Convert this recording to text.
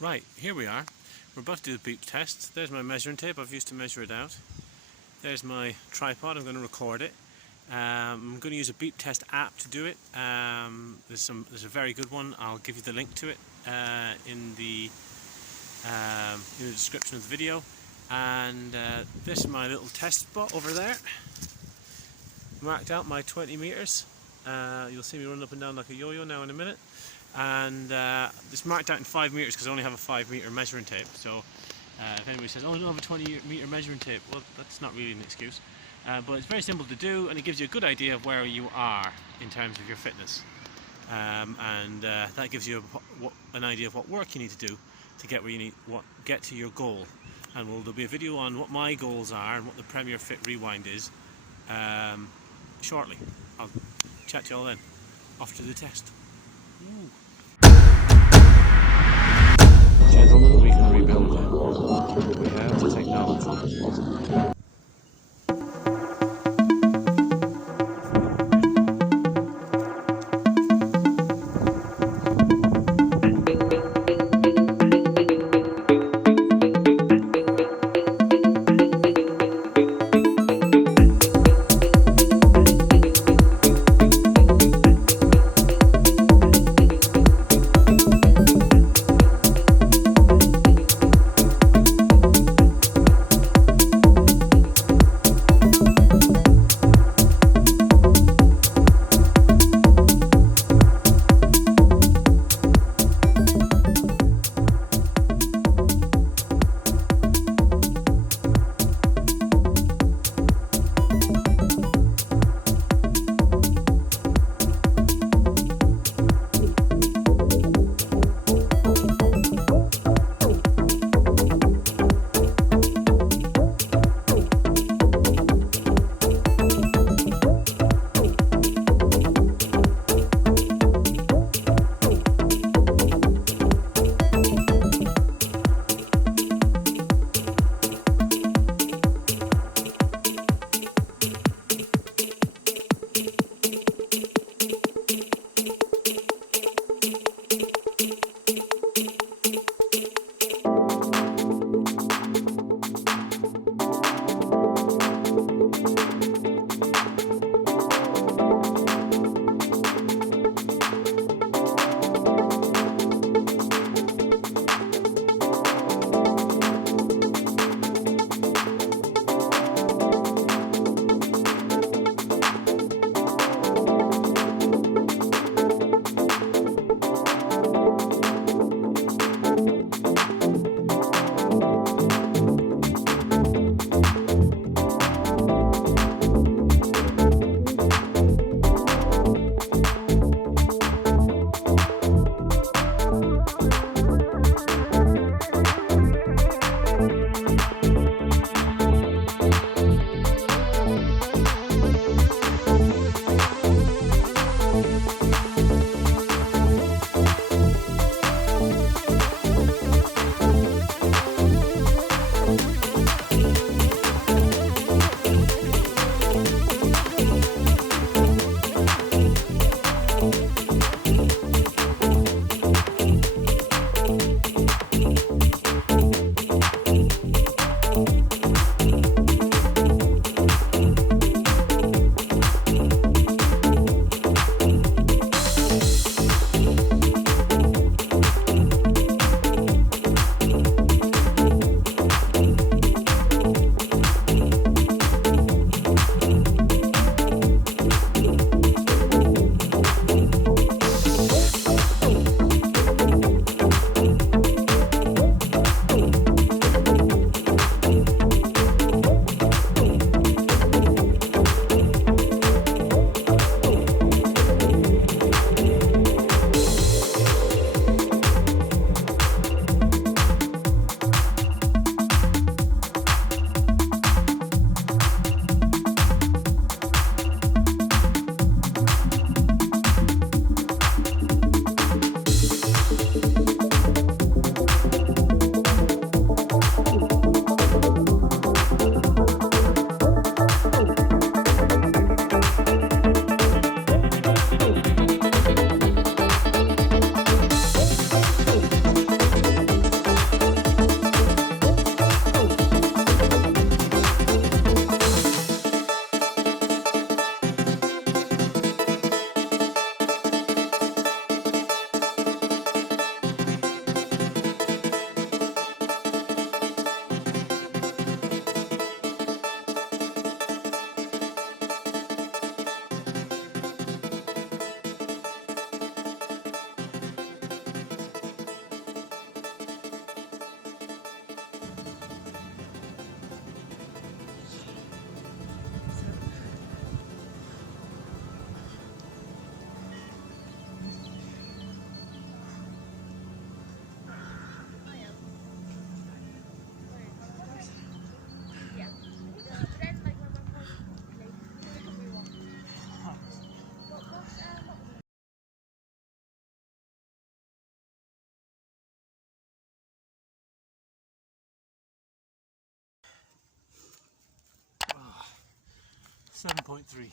Right, here we are. We're about to do the beep test. There's my measuring tape I've used to measure it out. There's my tripod, I'm going to record it. I'm going to use a beep test app to do it. There's a very good one. I'll give you the link to it in the description of the video. And this is my little test spot over there. Marked out my 20 meters. You'll see me running up and down like a yo-yo now in a minute. And it's marked out in 5 meters because I only have a 5 meter measuring tape. So if anybody says, oh, I don't have a 20 meter measuring tape, well, that's not really an excuse. But it's very simple to do, and it gives you a good idea of where you are in terms of your fitness. That gives you an idea of what work you need to do to get where you need, get to your goal. And there'll be a video on what my goals are and what the Premier Fit Rewind is shortly. I'll chat to you all then, after the test. Ooh. Gentlemen, we can rebuild it. We have the technology. 7.3.